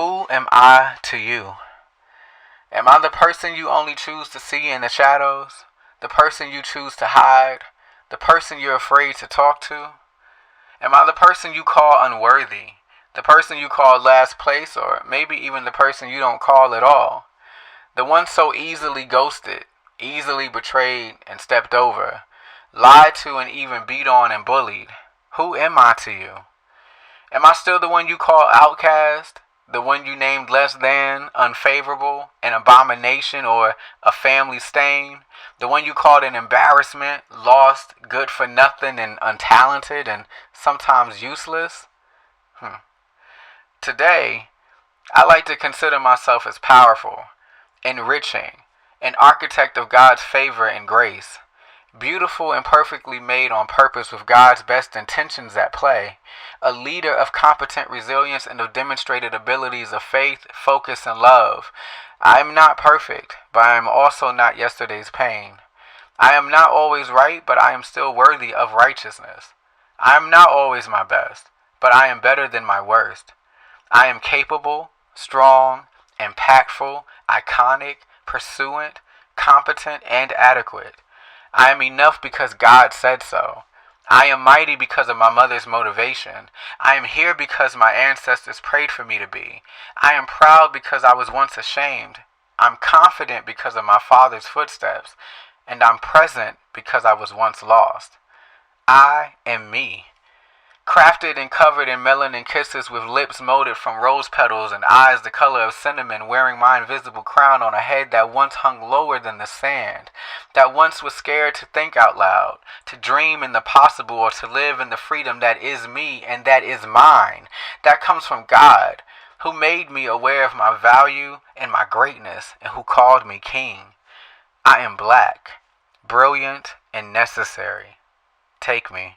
Who am I to you? Am I the person you only choose to see in the shadows? The person you choose to hide? The person you're afraid to talk to? Am I the person you call unworthy? The person you call last place, or maybe even the person you don't call at all? The one so easily ghosted, easily betrayed and stepped over, lied to and even beat on and bullied. Who am I to you? Am I still the one you call outcast? The one you named less than, unfavorable, an abomination, or a family stain? The one you called an embarrassment, lost, good for nothing, and untalented, and sometimes useless? Today, I like to consider myself as powerful, enriching, an architect of God's favor and grace, beautiful and perfectly made on purpose with God's best intentions at play, a leader of competent resilience and of demonstrated abilities of faith, focus, and love. I am not perfect, but I am also not yesterday's pain. I am not always right, but I am still worthy of righteousness. I am not always my best, but I am better than my worst. I am capable, strong, impactful, iconic, pursuant, competent, and adequate. I am enough because God said so. I am mighty because of my mother's motivation. I am here because my ancestors prayed for me to be. I am proud because I was once ashamed. I'm confident because of my father's footsteps. And I'm present because I was once lost. I am me. Crafted and covered in melanin kisses with lips molded from rose petals and eyes the color of cinnamon, wearing my invisible crown on a head that once hung lower than the sand, that once was scared to think out loud, to dream in the possible, or to live in the freedom that is me and that is mine, that comes from God, who made me aware of my value and my greatness, and who called me king. I am black, brilliant, and necessary. Take me.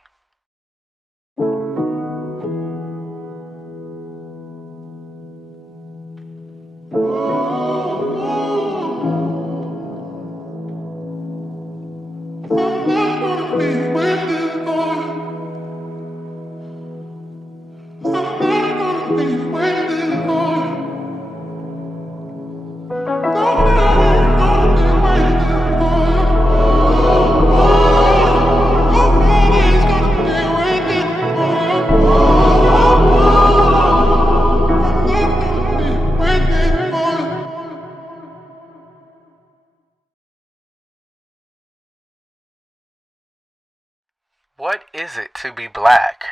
What is it to be black?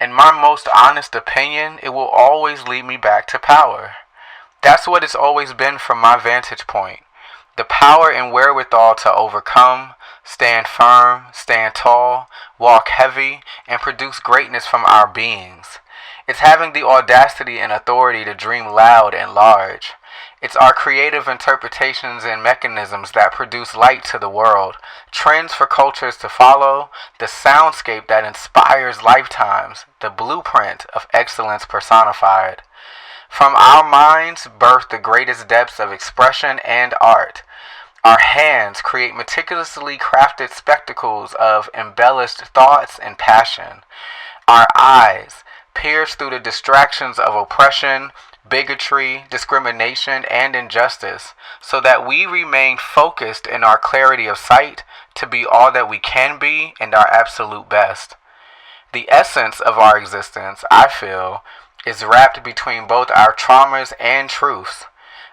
In my most honest opinion, it will always lead me back to power. That's what it's always been from my vantage point. The power and wherewithal to overcome, stand firm, stand tall, walk heavy, and produce greatness from our beings. It's having the audacity and authority to dream loud and large. It's our creative interpretations and mechanisms that produce light to the world, trends for cultures to follow, the soundscape that inspires lifetimes, the blueprint of excellence personified. From our minds birth the greatest depths of expression and art. Our hands create meticulously crafted spectacles of embellished thoughts and passion. Our eyes pierce through the distractions of oppression, bigotry, discrimination, and injustice, so that we remain focused in our clarity of sight to be all that we can be and our absolute best. The essence of our existence, I feel, is wrapped between both our traumas and truths.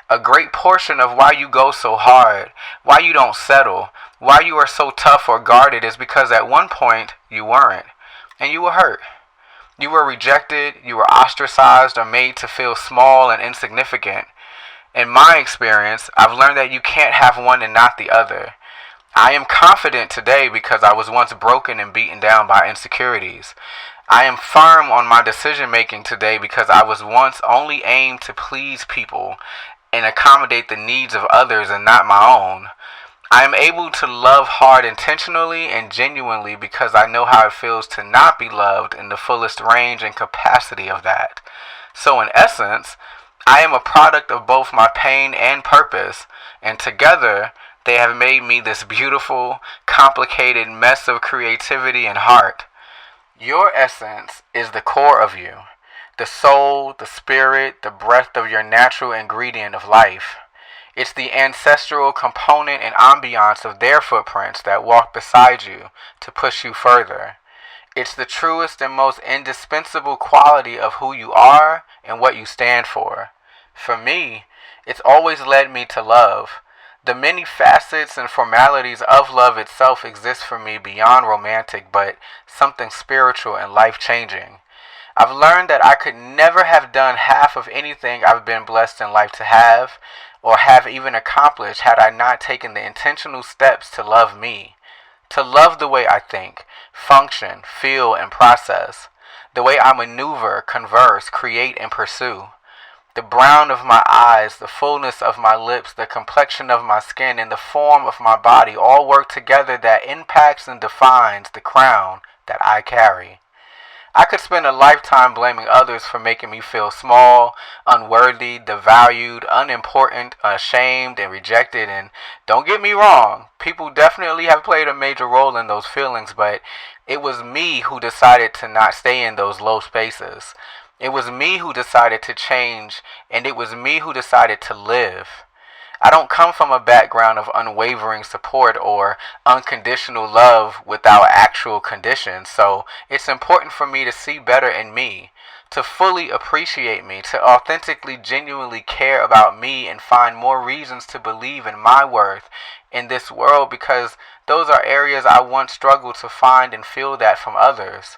A great portion of why you go so hard, why you don't settle, why you are so tough or guarded is because at one point you weren't, and you were hurt. You were rejected, you were ostracized, or made to feel small and insignificant. In my experience, I've learned that you can't have one and not the other. I am confident today because I was once broken and beaten down by insecurities. I am firm on my decision making today because I was once only aimed to please people and accommodate the needs of others and not my own. I am able to love hard intentionally and genuinely because I know how it feels to not be loved in the fullest range and capacity of that. So in essence, I am a product of both my pain and purpose, and together they have made me this beautiful, complicated mess of creativity and heart. Your essence is the core of you. the soul, the spirit, the breath of your natural ingredient of life. It's the ancestral component and ambiance of their footprints that walk beside you to push you further. It's the truest and most indispensable quality of who you are and what you stand for. For me, it's always led me to love. The many facets and formalities of love itself exist for me beyond romantic, but something spiritual and life-changing. I've learned that I could never have done half of anything I've been blessed in life to have, or have even accomplished had I not taken the intentional steps to love me. To love the way I think, function, feel, and process. The way I maneuver, converse, create, and pursue. The brown of my eyes, the fullness of my lips, the complexion of my skin, and the form of my body all work together that impacts and defines the crown that I carry. I could spend a lifetime blaming others for making me feel small, unworthy, devalued, unimportant, ashamed, and rejected. And don't get me wrong, people definitely have played a major role in those feelings, but it was me who decided to not stay in those low spaces. It was me who decided to change, and it was me who decided to live. I don't come from a background of unwavering support or unconditional love without actual conditions, so it's important for me to see better in me, to fully appreciate me, to authentically, genuinely care about me and find more reasons to believe in my worth in this world, because those are areas I once struggled to find and feel that from others.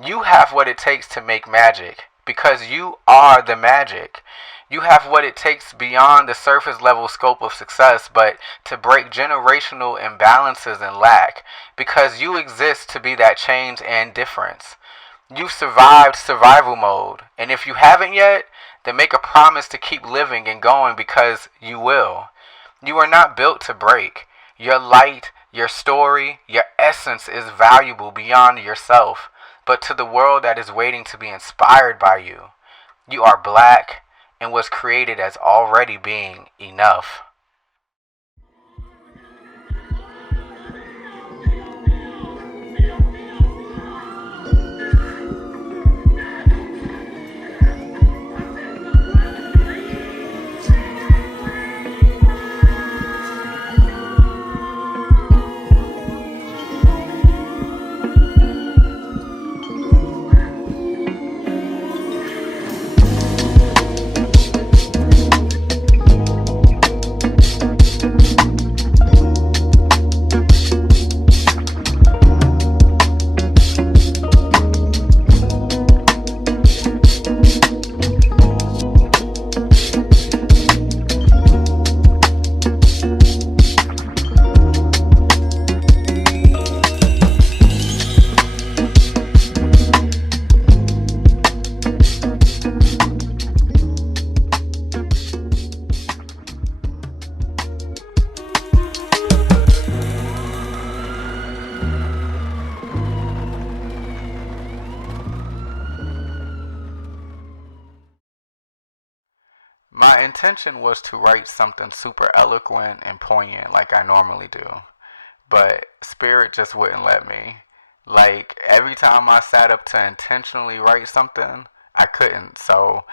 You have what it takes to make magic, because you are the magic. You have what it takes beyond the surface level scope of success, but to break generational imbalances and lack, because you exist to be that change and difference. You've survived survival mode, and if you haven't yet, then make a promise to keep living and going, because you will. You are not built to break. Your light, your story, your essence is valuable beyond yourself, but to the world that is waiting to be inspired by you. You are black and was created as already being enough. My intention was to write something super eloquent and poignant like I normally do, but Spirit just wouldn't let me. Like, every time I sat up to intentionally write something, I couldn't, so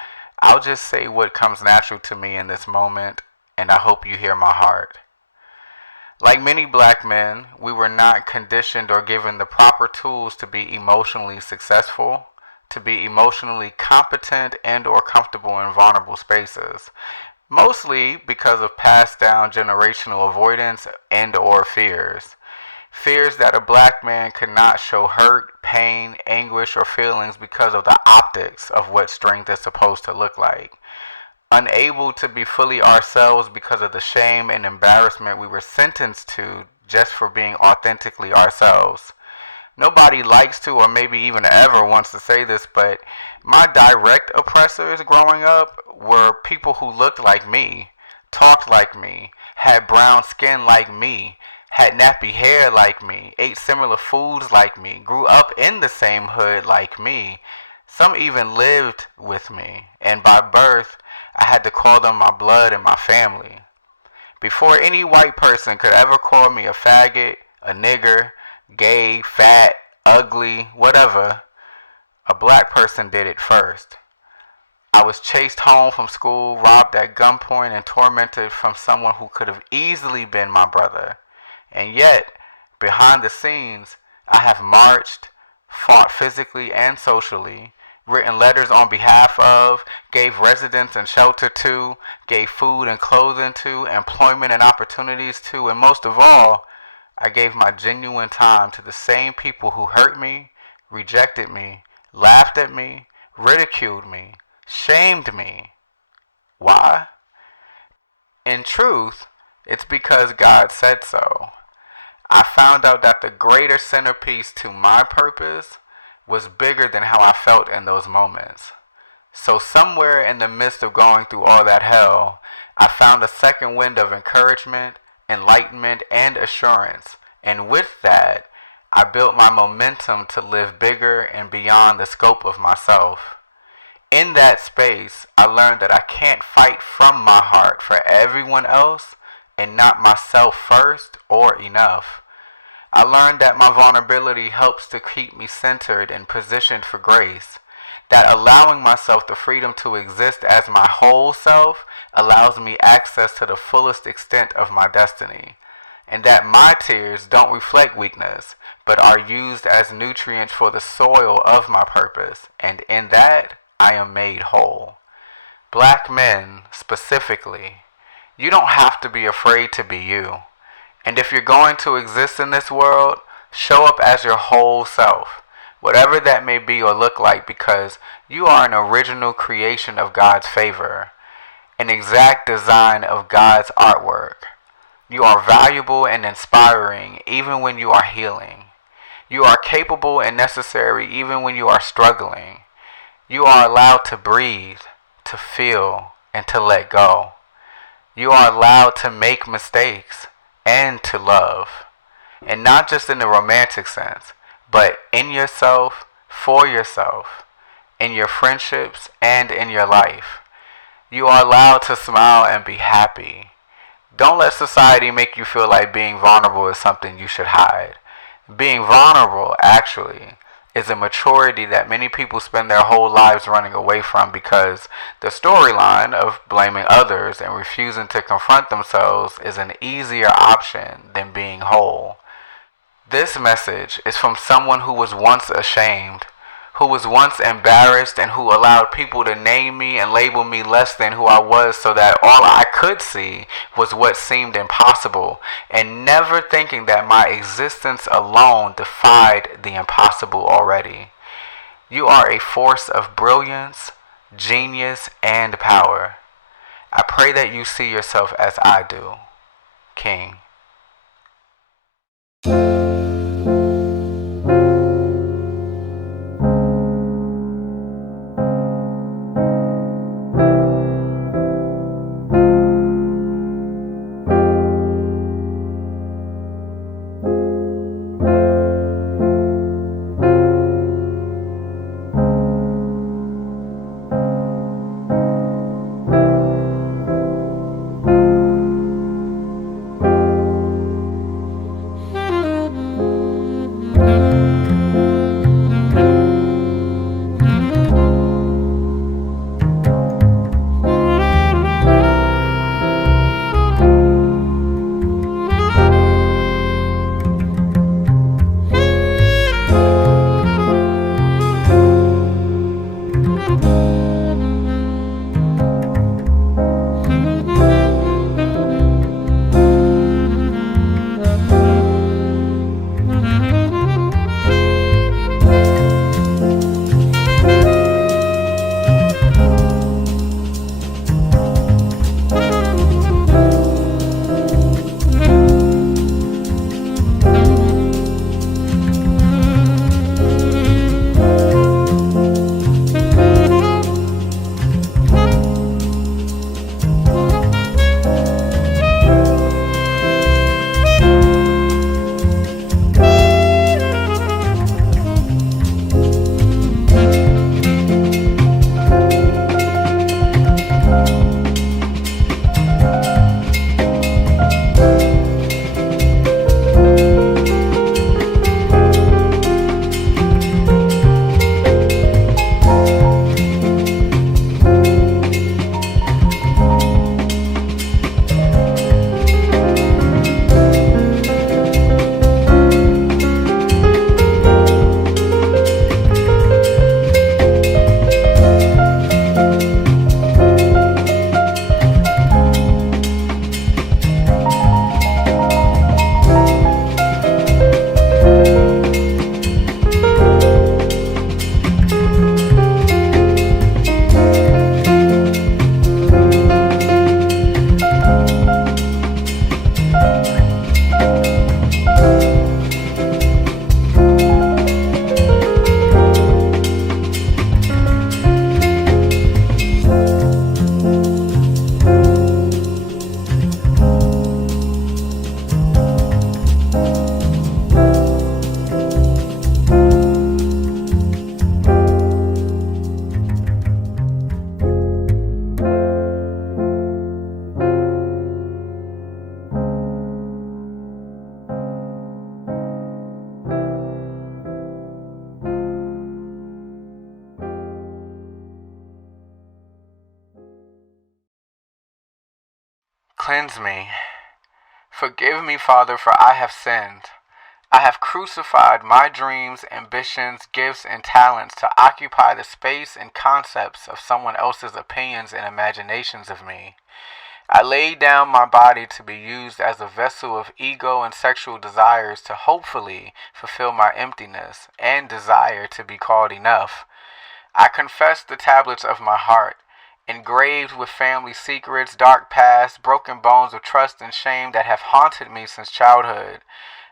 I'll just say what comes natural to me in this moment, and I hope you hear my heart. Like many black men, we were not conditioned or given the proper tools to be emotionally successful, to be emotionally competent and or comfortable in vulnerable spaces, mostly because of passed down generational avoidance and or fears. Fears that a black man could not show hurt, pain, anguish, or feelings because of the optics of what strength is supposed to look like. Unable to be fully ourselves because of the shame and embarrassment we were sentenced to just for being authentically ourselves. Nobody likes to, or maybe even ever wants to say this, but my direct oppressors growing up were people who looked like me, talked like me, had brown skin like me, had nappy hair like me, ate similar foods like me, grew up in the same hood like me. Some even lived with me, and by birth, I had to call them my blood and my family. Before any white person could ever call me a faggot, a nigger, gay, fat, ugly, whatever, a black person did it first. I was chased home from school, robbed at gunpoint, and tormented from someone who could have easily been my brother. And yet, behind the scenes, I have marched, fought physically and socially, written letters on behalf of, gave residence and shelter to, gave food and clothing to, employment and opportunities to, and most of all, I gave my genuine time to the same people who hurt me, rejected me, laughed at me, ridiculed me, shamed me. Why? In truth, it's because God said so. I found out that the greater centerpiece to my purpose was bigger than how I felt in those moments. So somewhere in the midst of going through all that hell, I found a second wind of encouragement, enlightenment, and assurance. And with that, I built my momentum to live bigger and beyond the scope of myself. In that space, I learned that I can't fight from my heart for everyone else and not myself first or enough. I learned that my vulnerability helps to keep me centered and positioned for grace. That allowing myself the freedom to exist as my whole self allows me access to the fullest extent of my destiny. And that my tears don't reflect weakness, but are used as nutrients for the soil of my purpose. And in that, I am made whole. Black men, specifically, you don't have to be afraid to be you. And if you're going to exist in this world, show up as your whole self, whatever that may be or look like, because you are an original creation of God's favor, an exact design of God's artwork. You are valuable and inspiring even when you are healing. You are capable and necessary even when you are struggling. You are allowed to breathe, to feel, and to let go. You are allowed to make mistakes and to love. And not just in the romantic sense, but in yourself, for yourself, in your friendships, and in your life. You are allowed to smile and be happy. Don't let society make you feel like being vulnerable is something you should hide. Being vulnerable, actually, is a maturity that many people spend their whole lives running away from because the storyline of blaming others and refusing to confront themselves is an easier option than being whole. This message is from someone who was once ashamed, who was once embarrassed, and who allowed people to name me and label me less than who I was so that all I could see was what seemed impossible, and never thinking that my existence alone defied the impossible already. You are a force of brilliance, genius, and power. I pray that you see yourself as I do, King. Cleanse me. Forgive me, Father, for I have sinned. I have crucified my dreams, ambitions, gifts, and talents to occupy the space and concepts of someone else's opinions and imaginations of me. I laid down my body to be used as a vessel of ego and sexual desires to hopefully fulfill my emptiness and desire to be called enough. I confess the tablets of my heart, engraved with family secrets, dark past, broken bones of trust and shame that have haunted me since childhood.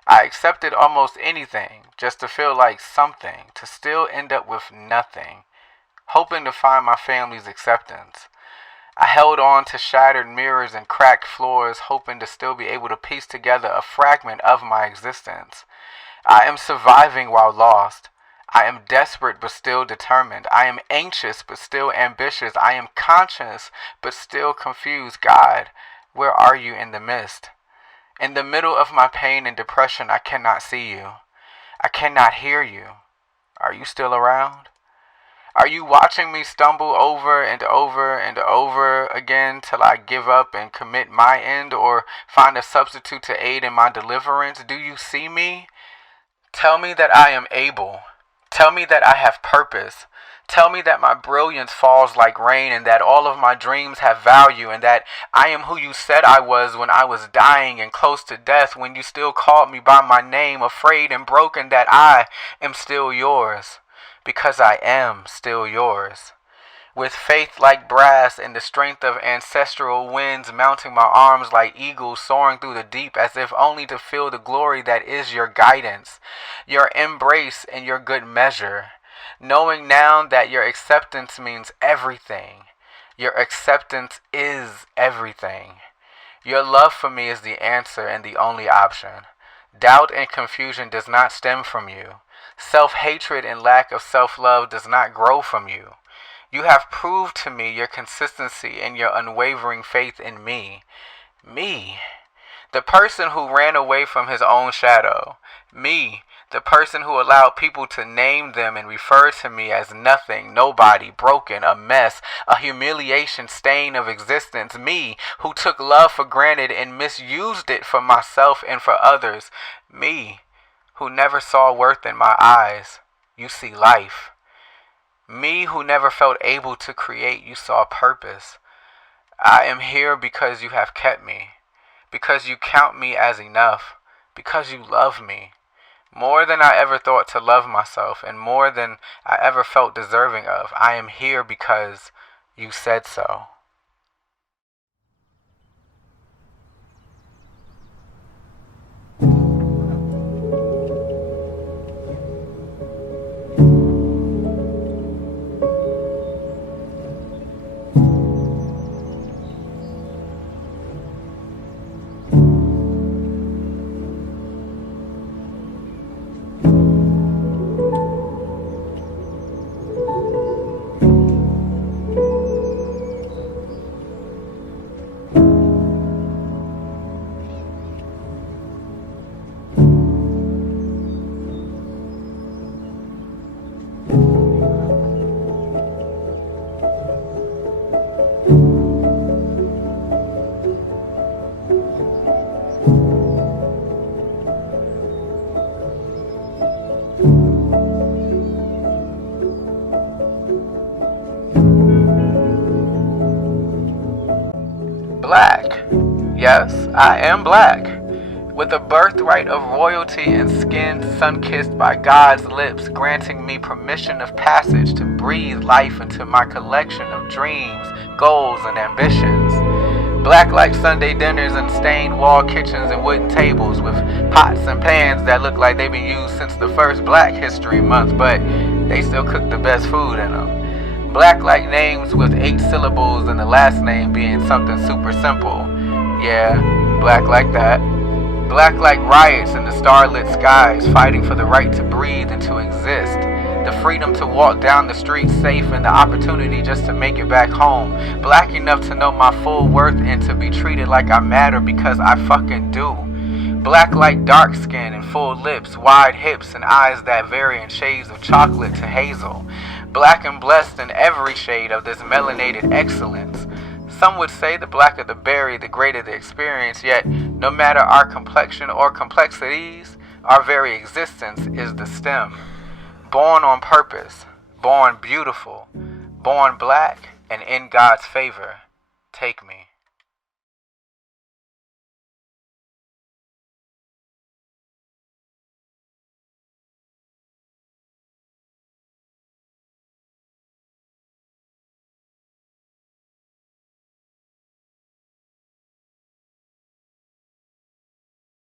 I accepted almost anything just to feel like something, to still end up with nothing, hoping to find my family's acceptance. I held on to shattered mirrors and cracked floors, hoping to still be able to piece together a fragment of my existence. I am surviving while lost. I am desperate but still determined. I am anxious but still ambitious. I am conscious but still confused. God, where are you in the midst? In the middle of my pain and depression, I cannot see you. I cannot hear you. Are you still around? Are you watching me stumble over and over and over again till I give up and commit my end or find a substitute to aid in my deliverance? Do you see me? Tell me that I am able. Tell me that I have purpose. Tell me that my brilliance falls like rain and that all of my dreams have value and that I am who you said I was when I was dying and close to death, when you still called me by my name, afraid and broken, that I am still yours, because I am still yours. With faith like brass and the strength of ancestral winds mounting my arms like eagles soaring through the deep as if only to feel the glory that is your guidance, your embrace and your good measure. Knowing now that your acceptance means everything. Your acceptance is everything. Your love for me is the answer and the only option. Doubt and confusion does not stem from you. Self-hatred and lack of self-love does not grow from you. You have proved to me your consistency and your unwavering faith in me. Me, the person who ran away from his own shadow. Me, the person who allowed people to name them and refer to me as nothing, nobody, broken, a mess, a humiliation stain of existence. Me, who took love for granted and misused it for myself and for others. Me, who never saw worth in my eyes. You see life. Me, who never felt able to create. You saw purpose. I am here because you have kept me, because you count me as enough, because you love me. More than I ever thought to love myself and more than I ever felt deserving of. I am here because you said so. Black. Yes, I am black. With a birthright of royalty and skin sun-kissed by God's lips, granting me permission of passage to breathe life into my collection of dreams, goals, and ambitions. Black like Sunday dinners and stained wall kitchens and wooden tables with pots and pans that look like they been used since the first Black History Month, but they still cook the best food in them. Black like names with 8 syllables and the last name being something super simple. Yeah, black like that. Black like riots in the starlit skies, fighting for the right to breathe and to exist. The freedom to walk down the street safe and the opportunity just to make it back home. Black enough to know my full worth and to be treated like I matter because I fucking do. Black like dark skin and full lips, wide hips and eyes that vary in shades of chocolate to hazel. Black and blessed in every shade of this melanated excellence. Some would say the blacker the berry, the greater the experience, yet no matter our complexion or complexities, our very existence is the stem. Born on purpose, born beautiful, born black, and in God's favor. Take me.